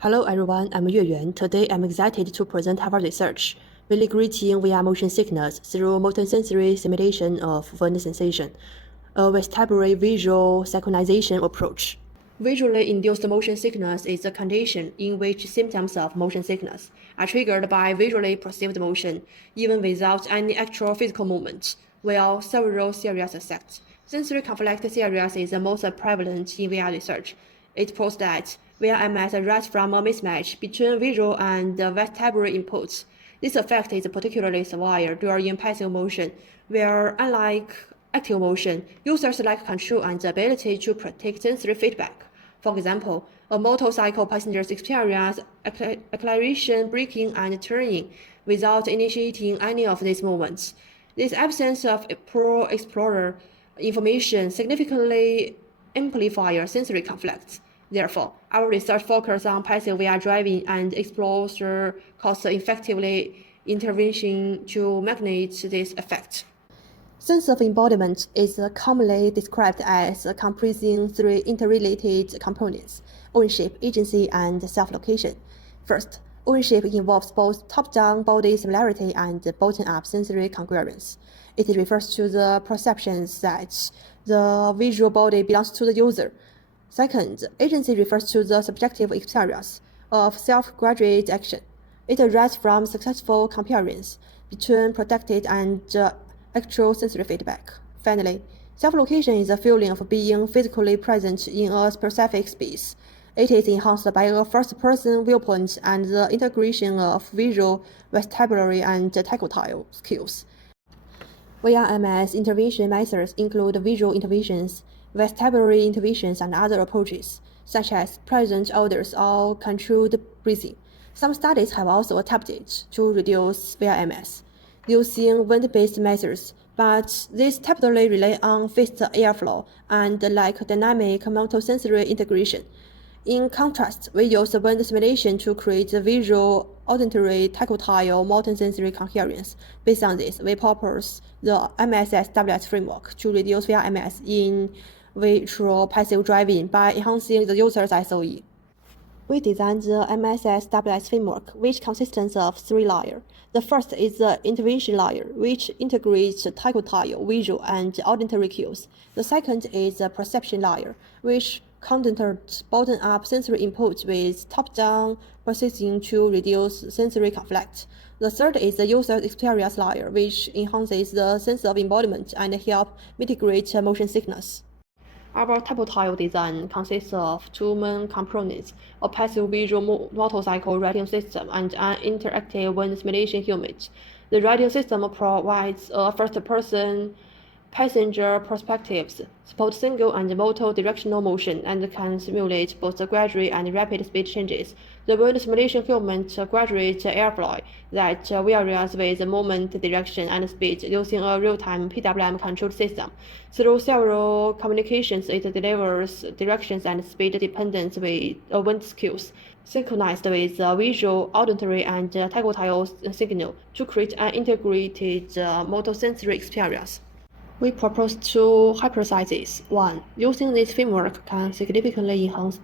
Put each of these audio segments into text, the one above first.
Hello everyone, I'm Yue Yuan. Today I'm excited to present our research, integrating VR motion sickness through multisensory simulation of wind sensation, a vestibular visual synchronization approach. Visually induced motion sickness is a condition in which symptoms of motion sickness are triggered by visually perceived motion, even without any actual physical movement, while several serious effects. Sensory conflict series is the most prevalent in VR research. It proves that VRMS arises from a mismatch between visual and vestibular inputs. This effect is particularly severe during passive motion, where, unlike active motion, users lack control and the ability to predict sensory feedback. For example, a motorcycle passengers experience acceleration, braking, and turning without initiating any of these movements. This absence of pro-explorer information significantly amplifies sensory conflicts. Therefore, our research focuses on passive VR driving and explores cost-effectively intervention to mitigate this effect. Sense of embodiment is commonly described as comprising three interrelated components: ownership, agency, and self-location. First, ownership involves both top-down body similarity and bottom-up sensory congruence. It refers to the perceptions that the visual body belongs to the user. Second, agency refers to the subjective experience of self-graduate action. It arises from successful comparison between predicted and actual sensory feedback. Finally, self-location is a feeling of being physically present in a specific space. It is enhanced by a first-person viewpoint and the integration of visual, vestibular, and tactile skills. VRMS intervention methods include visual interventions, vestibular interventions, and other approaches, such as present orders or controlled breathing. Some studies have also attempted to reduce VRMS using wind-based methods, but these typically rely on fixed airflow and lack dynamic multisensory integration. In contrast, we use wind simulation to create visual, auditory, tactile, multisensory coherence. Based on this, we propose the MSSWS framework to reduce VRMS in virtual passive driving by enhancing the user's SOE. We designed the MSSWS framework, which consists of three layers. The first is the intervention layer, which integrates tactile, visual, and auditory cues. The second is the perception layer, which considers bottom-up sensory input with top-down processing to reduce sensory conflict. The third is the user experience layer, which enhances the sense of embodiment and help mitigate motion sickness. Our tactile design consists of two main components: a passive visual motorcycle riding system and an interactive wind simulation helmet. The riding system provides a first-person passenger perspectives, support single and multi-directional motion, and can simulate both the gradual and rapid speed changes. The wind simulation helmet graduates airflow that varies with moment, direction, and speed using a real-time PWM control system. Through several communications, it delivers directions and speed dependence with wind cues, synchronized with visual, auditory, and tactile signal to create an integrated multisensory experience. We propose two hypotheses. One, using this framework can significantly enhance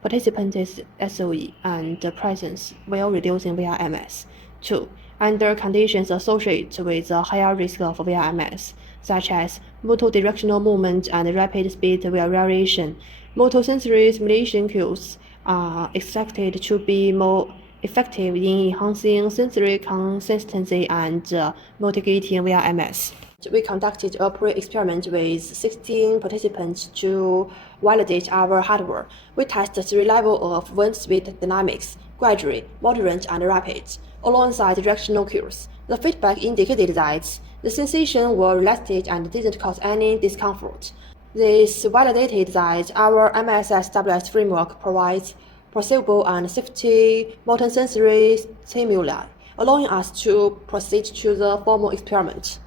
participants' SOE and presence while reducing VRMS. Two, under conditions associated with a higher risk of VRMS, such as multidirectional movement and rapid speed variation, multisensory simulation cues are expected to be more effective in enhancing sensory consistency and mitigating VRMS. We conducted a pre-experiment with 16 participants to validate our hardware. We tested three levels of wind speed dynamics: gradual, moderate, and rapid, alongside directional cues. The feedback indicated that the sensation were elastic and didn't cause any discomfort. This validated that our MSSWS framework provides perceivable and safety multisensory stimuli, allowing us to proceed to the formal experiment.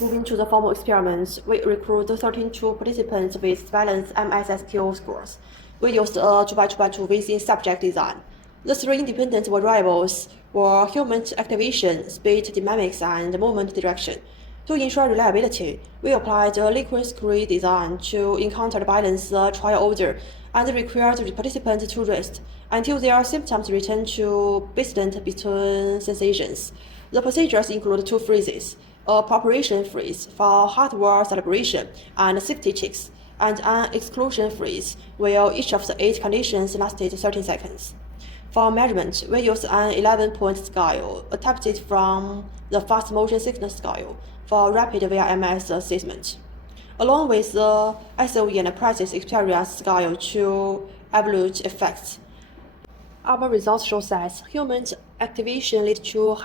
Moving to the formal experiments, we recruit 32 participants with balanced MSSQ scores. We used a 2x2x2 within subject design. The three independent variables were human activation, speed dynamics, and movement direction. To ensure reliability, we applied a liquid-screen design to counterbalance the trial order and required the participants to rest until their symptoms return to baseline between sensations. The procedures include two freezes, a preparation freeze for hardware celebration and safety checks, and an exclusion freeze, where each of the 8 conditions lasted 13 seconds. For measurement, we use an 11-point scale adapted from the fast motion sickness scale for rapid VRMS assessment, along with the SOE and presence experience scale to evaluate effects. Our results show that human activation led to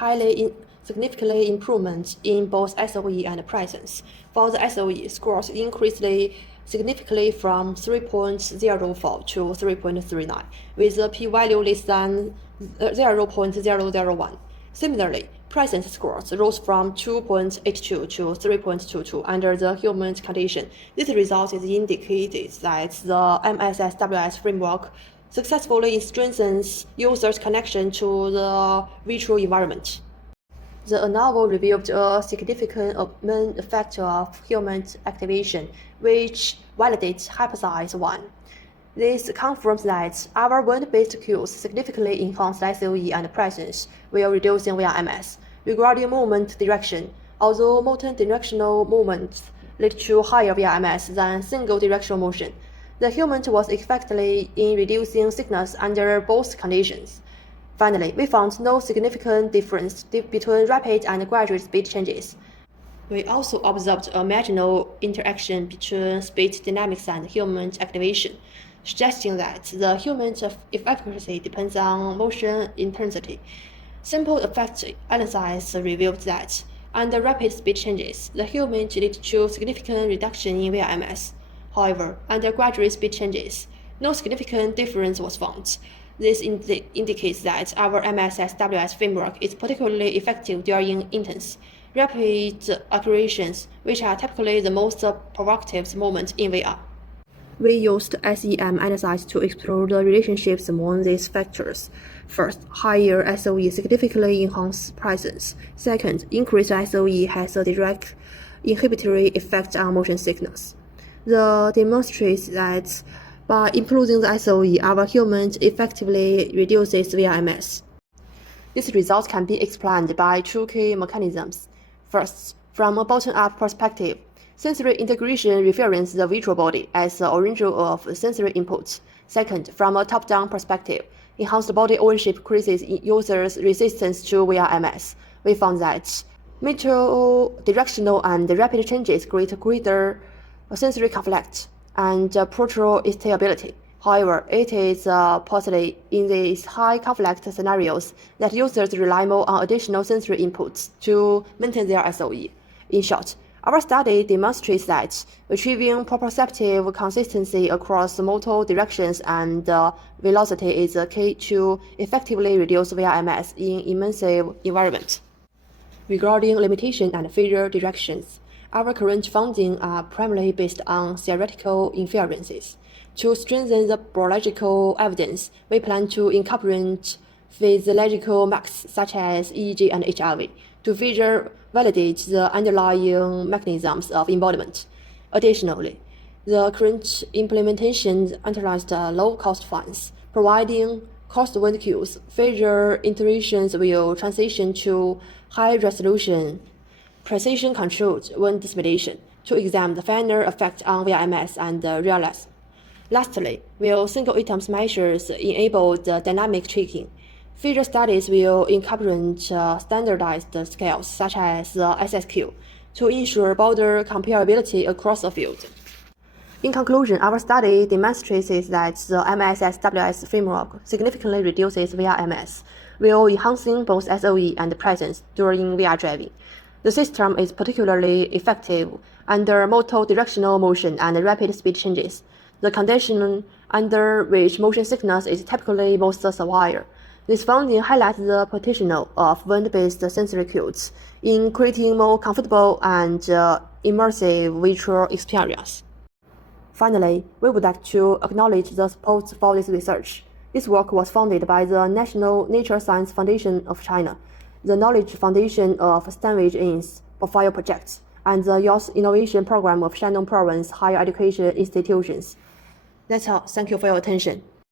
significantly improvement in both SOE and presence. For the SOE, scores increased significantly from 3.04 to 3.39, with a p-value less than 0.001. Similarly, presence scores rose from 2.82 to 3.22 under the human condition. These results indicated that the MSSWS framework successfully strengthens users' connection to the virtual environment. The novel revealed a significant main effect of human activation, which validates hypothesis 1. This confirms that our wind-based cues significantly enhance SOE and presence while reducing VRMS. Regarding movement direction, although multi-directional movements lead to higher VRMS than single-directional motion, the human was effective in reducing sickness under both conditions. Finally, we found no significant difference between rapid and gradual speed changes. We also observed a marginal interaction between speed dynamics and human activation, suggesting that the human efficacy depends on motion intensity. Simple effect analysis revealed that under rapid speed changes, the human led to significant reduction in VRMS. However, under gradual speed changes, no significant difference was found. This indicates that our MSSWS framework is particularly effective during intense, rapid accelerations, which are typically the most provocative moments in VR. We used SEM analysis to explore the relationships among these factors. First, higher SOE significantly enhances presence. Second, increased SOE has a direct inhibitory effect on motion sickness. The demonstrates that by improving the SOE, our human effectively reduces VRMS. These results can be explained by two key mechanisms. First, from a bottom-up perspective, sensory integration refers the virtual body as the origin of sensory inputs. Second, from a top-down perspective, enhanced body ownership increases users' resistance to VRMS. We found that multi-directional and rapid changes create greater sensory conflict and postural stability. However, it is possibly in these high conflict scenarios that users rely more on additional sensory inputs to maintain their SOE. In short, our study demonstrates that achieving proprioceptive consistency across multiple directions and velocity is the key to effectively reduce VRMS in immersive environment. Regarding limitation and failure directions, our current findings are primarily based on theoretical inferences. To strengthen the biological evidence, we plan to incorporate physiological marks such as EEG and HRV to further validate the underlying mechanisms of embodiment. Additionally, the current implementation utilized low-cost funds, providing cost-wind cues. Further iterations will transition to high-resolution precision-controlled wind simulation to examine the final effect on VRMS and realism. Lastly, will single-item measures enable the dynamic tracking? Future studies will incorporate standardized scales such as SSQ to ensure broader comparability across the field. In conclusion, our study demonstrates that the MSSWS framework significantly reduces VRMS, while enhancing both SOE and presence during VR driving. The system is particularly effective under multi-directional motion and rapid speed changes, the condition under which motion sickness is typically most severe. This finding highlights the potential of wind-based sensory cues in creating more comfortable and immersive virtual experience. Finally, we would like to acknowledge the support for this research. This work was funded by the National Nature Science Foundation of China, the Knowledge Foundation of Stanwich Inns Profile Project, and the Youth Innovation Program of Shandong Province Higher Education Institutions. That's all. Thank you for your attention.